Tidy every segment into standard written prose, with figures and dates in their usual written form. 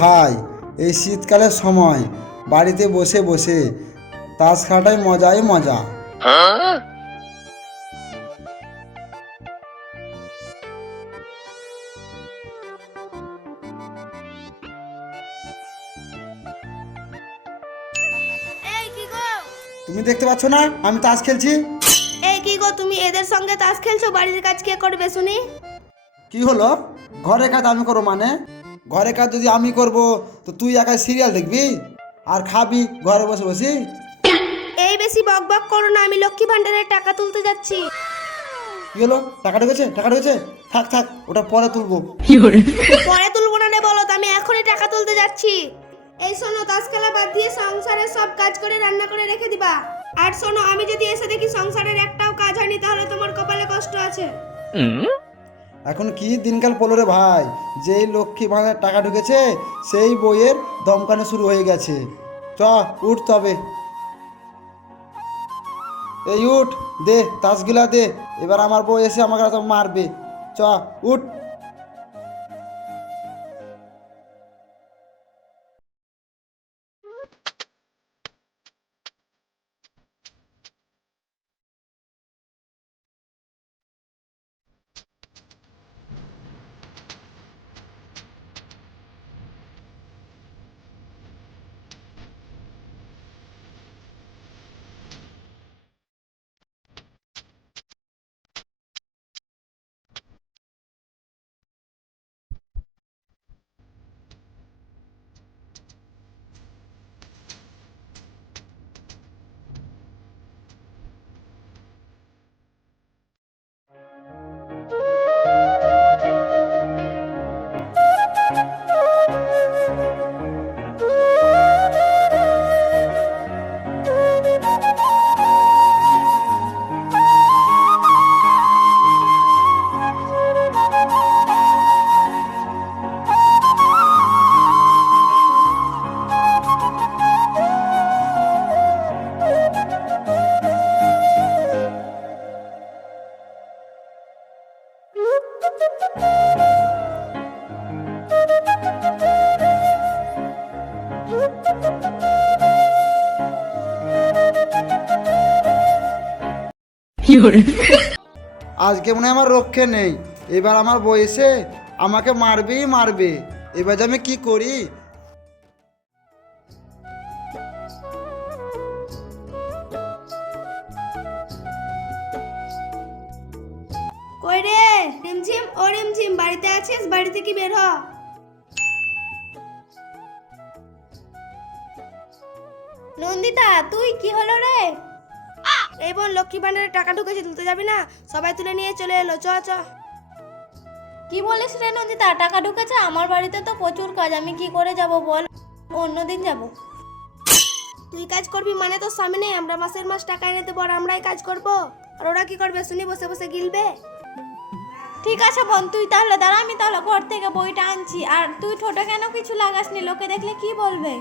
ভাই, এই শীতকালের সময় বাড়িতে বসে বসে তাস খেলাটাই মজাই মজা। এই কি গো? তুমি দেখতে পাচ্ছ না আমি তাস খেলছি? এই কি গো, তুমি এদের সঙ্গে তাস খেলছো? বাড়ির কাজ কে করবে শুনি? কি হলো? ঘরের কাজ আমি করবো মানে? ঘরের কাজ যদি আমি করব তো তুই একাই সিরিয়াল দেখবি আর খাবি ঘরে বসে বসে? এই বেশি বক বক করো না, আমি লক্ষ্মী ভান্ডারের টাকা তুলতে যাচ্ছি। কি হলো? টাকা ঢুকেছে? টাকা ঢুকেছে? থাক থাক, ওটা পরে তুলবো। পরে তুলবো না রে বলো, আমি এখনই টাকা তুলতে যাচ্ছি। এই শোনো, তাস খেলা বাদ দিয়ে সংসারের সব কাজ করে রান্না করে রেখে দিবা। আর শোনো, আমি যদি এসে দেখি সংসারের একটাও কাজ হয়নি তাহলে তোমার কপালে কষ্ট আছে। এখন কি দিনকাল পড়লো রে ভাই, যেই লক্ষ্মী ভাঙার টাকা ঢুকেছে সেই বইয়ের দমকানো শুরু হয়ে গেছে। চ উঠ তবে, এই উঠ, দে তাসগুলা দে, এবার আমার বউ এসে আমাকে তো মারবে। চ উঠ। আজকে মনে হয় আমার রক্ষে নেই, এবার আমার বউ এসে আমাকে মারবেই মারবে। এবার যে আমি কি করি? কই রে রিমঝিম, ও রিমঝিম, বাড়িতে আছিস? বাড়ি থেকে বের হ। নন্দিতা, তুই কি হলো রে? এই বোন, লক্ষ্মী ভান্ডারের টাকা ঢুকেছে, তুলতে যাবি না? সবাই তুলে নিয়ে চলে এলো, চ চ। কি বলিস রে নন্দিতা, টাকা ঢুকেছে? আমার বাড়িতে তো প্রচুর কাজ, আমি কি করে যাব বল, অন্যদিন যাব। তুই কাজ করবি মানে তোর সামনে আমরা মাসের মাস টাকা এনে দেবো আর আমরাই কাজ করব। আর ওরা কি করবে শুনি? বসে বসে গিলবে। ঠিক আছে বোন, তুই তাহলে দাঁড়া, আমি তাহলে ঘর থেকে বইটা আনছি। আর তুই ঠোঁটে কেন কিছু লাগাসনি? লোকে দেখলে কি বলবে?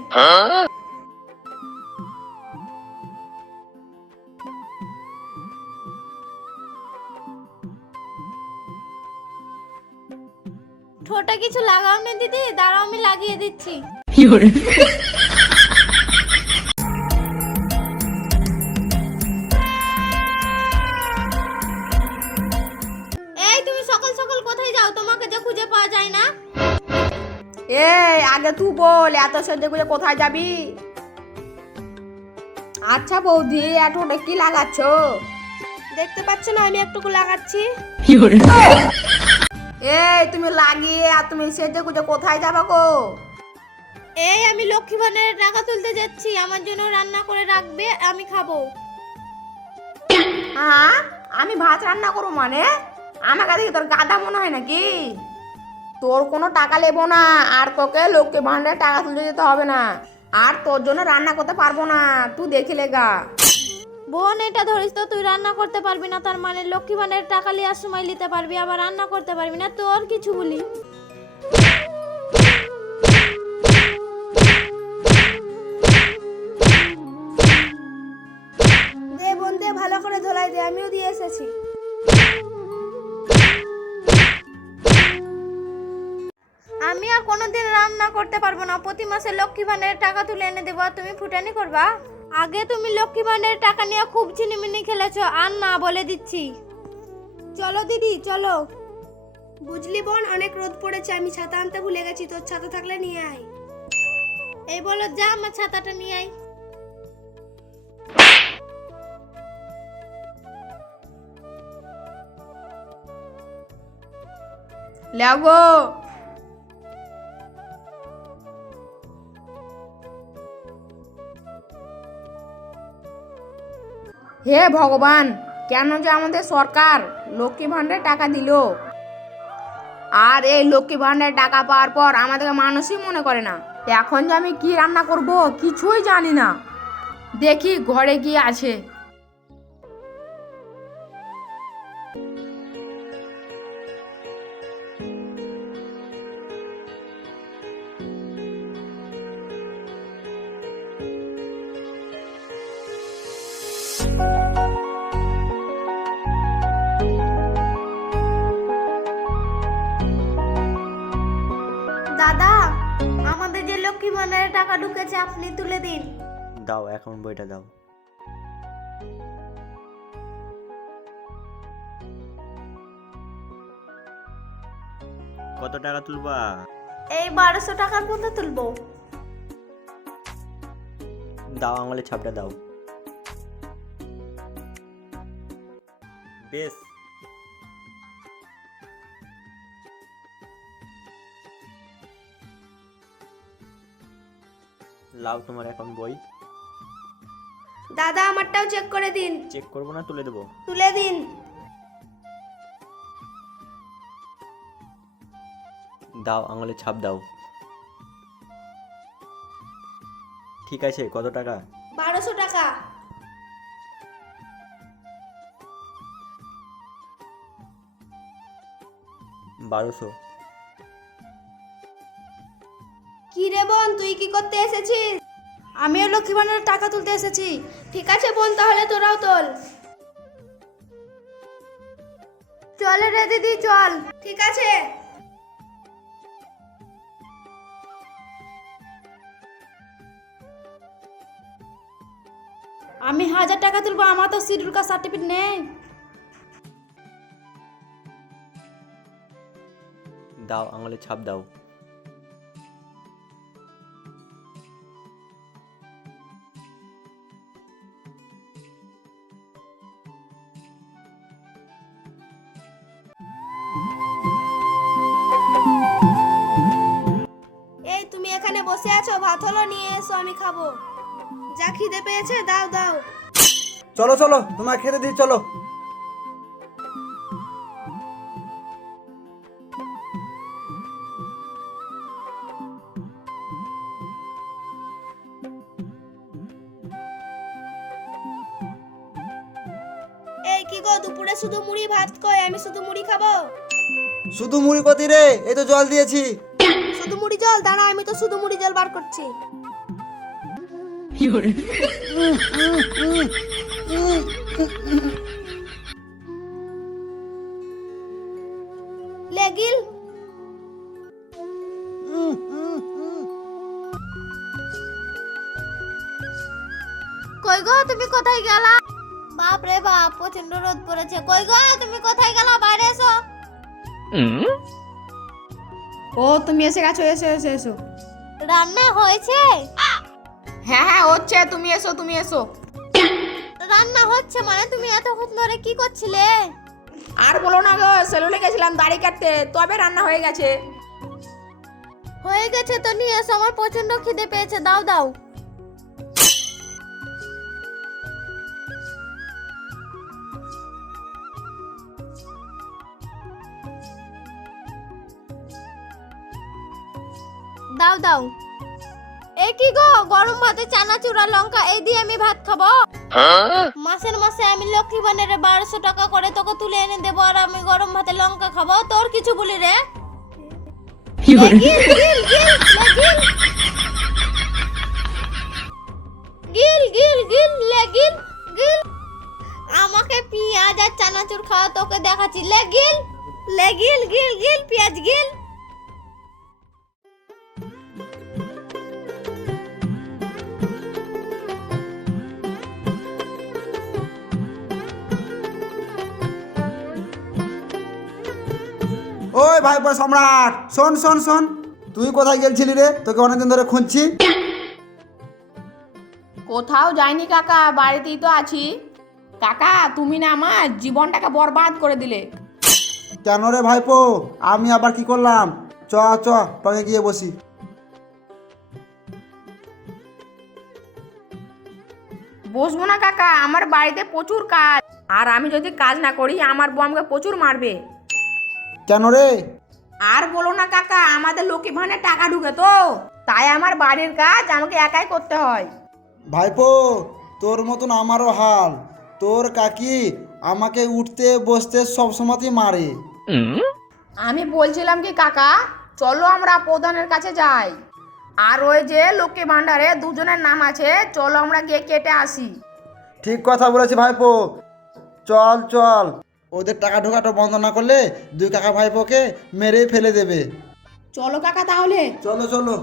ঠোঁটে কিছু লাগাও না দিদি, দাঁড়াও আমি লাগিয়ে দিচ্ছি। এই তুমি সকাল সকাল কোথায় যাও? তোমাকে যে খুঁজে পাওয়া যায় না। এই আগে তুই বল, এত সহ্য করে কোথায় যাবি? আচ্ছা বৌদি, এতটা কি লাগাচ্ছ? দেখতে পাচ্ছ না আমি একটুকু লাগাচ্ছি? এই তুমি লাগিয়ে আর তুমি সেজে গুজে কোথায় যাবা গো? এই আমি লক্ষ্মী ভান্ডারের টাকা তুলতে যাচ্ছি, আমার জন্য রান্না করে রাখবে, আমি খাবো। হ্যাঁ, আমি ভাত রান্না করবো মানে? আমাকে দেখি তোর গাধা মনে হয় নাকি? তোর কোনো টাকা নেবো না, আর তোকে লক্ষ্মী ভান্ডারের টাকা তুলতে যেতে হবে না, আর তোর জন্য রান্না করতে পারবো না, তুই দেখিলে গা। বোন, এটা ধরিস তো, তুই রান্না করতে পারবি না তার মানে লক্ষ্মী ভান্ডারের টাকা লিয়ার সময় নিতে পারবি, আবার রান্না করতে পারবি না? তোর কিছু বলি? দে বোন দে, ভালো করে ধোলাই দে, আমিও দিয়ে এসেছি। আমি আর কোনোদিন রান্না করতে পারবো না, প্রতি মাসে লক্ষ্মী ভান্ডারের টাকা তুলে এনে দেবো আর তুমি ফুটানি করবা? আগে তুমি লক্ষ্মী ভান্ডারের টাকা নিয়ে খুব ঝিনিমিনি খেলেছো, আর না বলে দিচ্ছি। চলো দিদি চলো। বুঝলি বোন, অনেক রোদ পড়েছে, আমি ছাতা আনতে ভুলে গেছি, তোর ছাতা থাকলে নিয়ে আয়। এই বলো, যা আমার ছাতাটা নিয়ে আয়। লেগো হে ভগবান, কেন যে আমাদের সরকার লক্ষ্মী ভান্ডারে টাকা দিল, আর এই লক্ষ্মী ভান্ডারে টাকা পাওয়ার পর আমাদেরকে মানুষই মনে করে না। এখন যে আমি কি রান্না করব কিছুই জানি না। দেখি ঘরে কি আছে। দাদা, আমাদের যে লক্ষ্মী ভান্ডারের টাকা ঢুকেছে আপনি তুলে দিন। দাও, এখন বইটা দাও। কত টাকা তুলবা? এই 1200 টাকার মতো তুলবো। দাও, আঙুলে ছাপটা দাও। বেশ, লাও তোমার এখন বই। দাদা আমারটাও চেক করে দিন। চেক করবো না, তুলে দেবো। তুলে দিন। দাও, আঙুলে ছাপ দাও। ঠিক আছে, কত টাকা? 1200 টাকা। বারোশো। কি রে বোন, তুই কি করতে এসেছিস? আমিও লক্ষ্মী ভান্ডারের টাকা তুলতে এসেছি। ঠিক আছে বোন, তাহলে তোরাও তোল। চল রে দিদি চল। ঠিক আছে। আমি 1000 টাকা তুলবো, আমার তো শিডিউল কাস্ট সার্টিফিকেট নেই। দাও, আঙুলে ছাপ দাও। এই তুমি এখানে বসে আছো, ভাত হলো নিয়ে এসো, আমি খাবো। যা খিদে পেয়েছে দাও দাও। চলো চলো, তোমার খেতে দিই, চলো। এই কি গো, দুপুরে শুধু মুড়ি ভাত কই, আমি শুধু মুড়ি খাবো? শুধু মুড়ি কতি রে, এই তো জল দিয়েছি। শুধু মুড়ি জল? দাঁড়া, আমি তো শুধু মুড়ি জল বার করছি। লেগিল। কই গো, তুমি কোথায় গেলা? বাপ রে বাপ, প্রচন্ড রোদ পড়েছে। কই গো, তুমি কোথায় গেলা? বাইরে এসো। ও তুমি এসে গেছো, এসো এসো এসো। রান্না হয়েছে? হ্যাঁ হ্যাঁ হচ্ছে, তুমি এসো তুমি এসো। রান্না হচ্ছে মানে তুমি এতক্ষণ ধরে কি করছিলে? আর বলো না গো, সেলুনে গেছিলাম দাড়ি কাটতে, তবে রান্না হয়ে গেছে। হয়ে গেছে তো নিয়ে এসো, আমার প্রচন্ড খিদে পেয়েছে, দাও দাও। দাও দাও। এ কি গো, গরম ভাতে চানাচুর আর লঙ্কা এই দিয়ে আমি ভাত খাবো? মাসের মাসে আমি লক্ষ্মী ভান্ডারে 1200 টাকা করে তোকে তুলে এনে দেবো, আর আমি গরম ভাতে লঙ্কা খাবো? তোর কিছু বলি রে? গিল গিল গিল গিল গিল গিল গিল গিল। আমাকে পেঁয়াজ আর চানাচুর খাওয়া তোকে দেখাচ্ছি। লে গিল গিল গিল, পেঁয়াজ গিল। ওই ভাইপো সম্রাট, শোন শোন শোন, তুই কোথায় গেলছিলি রে? তোকে অনেকদিন ধরে খুঁজছি। কোথাও যাইনি কাকা, বাড়িতেই তো আছি। কাকা তুমি না আমার জীবনটাকে বরবাদ করে দিলে। কেন রে ভাইপো, আমি আবার কি করলাম? চ চ, টঙে গিয়ে বসি। বসবো না কাকা, আমার বাড়িতে প্রচুর কাজ, আর আমি যদি কাজ না করি আমার বউ আমাকে প্রচুর মারবে। কেন রে? আর বলো না কাকা, আমাদের লক্ষ্মী ভাণ্ডারে টাকা ঢুকে তো, তাই আমার বাড়ির কাজ আমাকে একাই করতে হয়। ভাইপো, তোর মতন আমারও হাল। তোর কাকি আমাকে উঠতে বসতে সব সময়তেই মারে। আমি বলছিলাম কি কাকা, চলো আমরা প্রধানের কাছে যাই, আর ওই যে লক্ষ্মী ভাণ্ডারে দুজনের নাম আছে, চলো আমরা গিয়ে কেটে আসি। ঠিক কথা বলেছি ভাইপো, চল চল। ওদের টাকা ঢোকাটা বন্ধ না করলে দুই কাকা ভাইপোকে মেরেই ফেলে দেবে। চলো কাকা তাহলে। চলো চলো।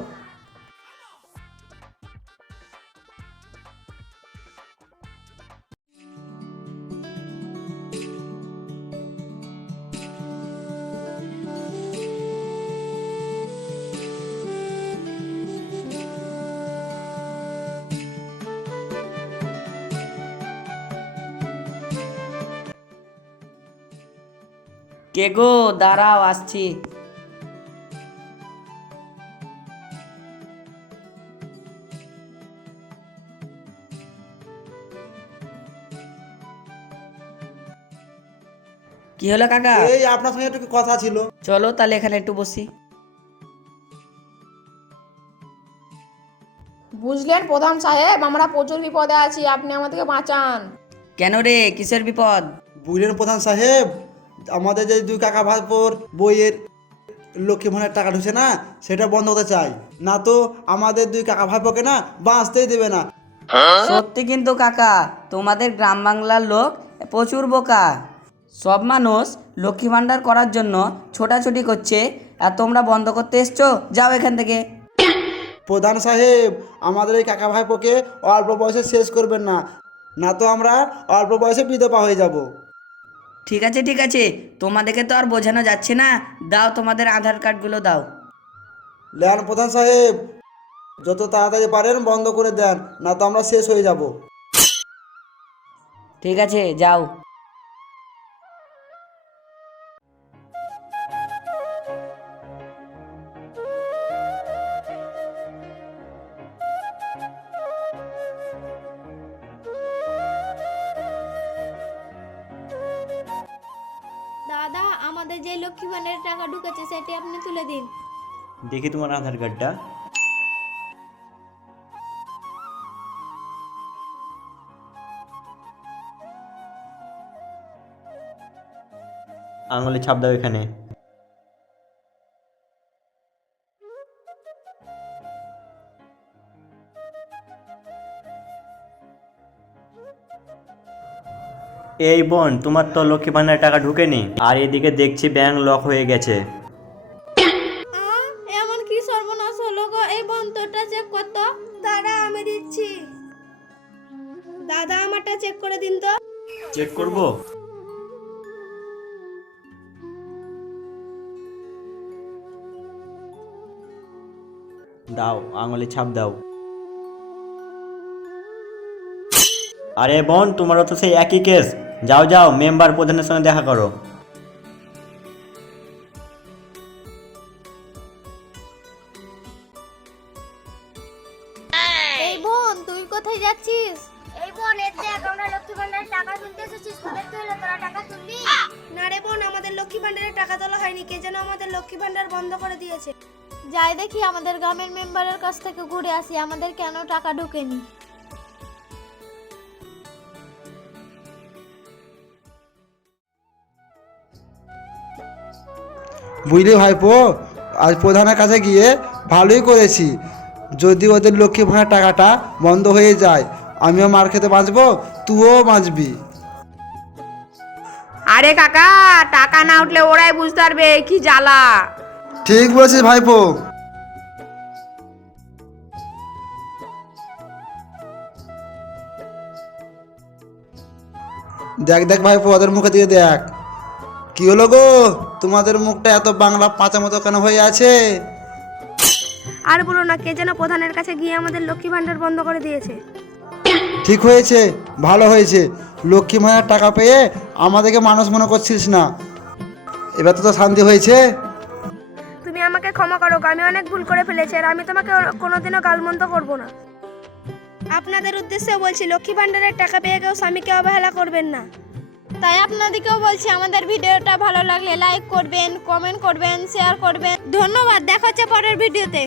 কে গো, দাঁড়াও আসছি। কি হলো কাকা? এই আপনার সঙ্গে একটু কথা ছিল। চলো তাহলে এখানে একটু বসি। বুঝলেন প্রধান সাহেব, আমরা প্রচুর বিপদে আছি, আপনি আমাদেরকে বাঁচান। কেন রে, কিসের বিপদ? বুঝলেন প্রধান সাহেব, আমাদের যে দুই কাকা ভাইপোর বইয়ের লক্ষ্মী ভাণ্ডার টাকা ঢুকছে না, সেটা বন্ধ হতে চাই, না তো আমাদের দুই কাকা ভাইপোকে না বাঁচতেই দেবে না। সত্যি কিন্তু কাকা, তোমাদের গ্রাম বাংলার লোক প্রচুর বোকা। সব মানুষ লক্ষ্মী ভাণ্ডার করার জন্য ছোটাছুটি করছে, আর তোমরা বন্ধ করতে এসছো? যাও এখান থেকে। প্রধান সাহেব, আমাদের এই কাকা ভাইপোকে অল্প বয়সে শেষ করবেন না, না তো আমরা অল্প বয়সে বিধবা হয়ে যাব। ঠিক আছে ঠিক আছে, তোমাদেরকে তো আর বোঝানো যাচ্ছে না, দাও তোমাদের আধার কার্ডগুলো দাও। লেন প্রধান সাহেব, যত তাড়াতাড়ি পারেন বন্ধ করে দেন, না তো আমরা শেষ হয়ে যাব। ঠিক আছে যাও। দাদা, আমাদের যে লক্ষ্মী ভাণ্ডারের টাকা ঢুকেছে সেটি আপনি তুলে দিন। দেখি তোমার আধার কার্ডটা। আঙুলে ছাপ দাও এখানে। এই বোন, তোমার তো লক্ষ্মী ভাণ্ডারের টাকা ঢুকেনি, আর এদিকে দেখছি ব্যাংক লক হয়ে গেছে। এমন কি সর্বনাশ হলো গো? এই বন্ধটা চেক করতো। দাদা আমি দিচ্ছি। দাদা আমারটা চেক করে দিন তো। চেক করব? দাও, আঙুলে ছাপ দাও। আরে বোন, তোমারও তো সেই একই কেস। যাও যাও, মেম্বার প্রধানের সঙ্গে দেখা করো। এই বোন, তুই কোথায় যাচ্ছিস? এই বোন, এর দেখ আমরা লক্ষ্মী ভান্ডারের টাকা তুলতে এসেছিস, তোদের তো হলো, তোরা টাকা তুলবি? না রে বোন, আমাদের লক্ষ্মী ভান্ডারের টাকা তোলা হয়নি, কে যেন আমাদের লক্ষ্মী ভান্ডার বন্ধ করে দিয়েছে। যাই দেখি আমাদের গ্রামের মেম্বারের কাছ থেকে ঘুরে আসি, আমাদের কেন টাকা ঢোকেনি। বুঝলি ভাইপো, আজ প্রধানের কাছে গিয়ে ভালোই করেছি। যদি ওদের লক্ষ্মী ভাণ্ডার টাকাটা বন্ধ হয়ে যায়, আমিও মার খেতে বাঁচবো, তুইও বাঁচবি। আরে কাকা, টাকা না উঠলে ওরাই বুঝতে পারবে কি জ্বালা। ঠিক বলছিস ভাইপো। দেখ দেখ ভাইপো, ওদের মুখে দিয়ে দেখ। কি হলো গো, তোমাদের মুখটা এত বাংলা পাঁচা মতো কেন হয়ে আছে? আর বলো না, কে যেন প্রধানের কাছে গিয়ে আমাদের লক্ষ্মী ভান্ডার বন্ধ করে দিয়েছে। ঠিক হয়েছে, ভালো হয়েছে। লক্ষ্মী ভাণ্ডার টাকা পেয়ে আমাদেরকে মানুষ মনে করছিস না। এবার তো শান্তি হয়েছে। তুমি আমাকে ক্ষমা করো, আমি অনেক ভুল করে ফেলেছি, আর আমি তোমাকে কোনোদিনও গালমন্দ করব না। আপনাদের উদ্দেশ্যে বলছি, লক্ষ্মী ভান্ডারের টাকা পেয়ে কেউ স্বামীকে অবহেলা করবেন না। তাই আপনাদেরকেও বলছি, আমাদের ভিডিওটা ভালো লাগলে লাইক করবেন, কমেন্ট করবেন, শেয়ার করবেন। ধন্যবাদ, দেখা হচ্ছে পরের ভিডিওতে।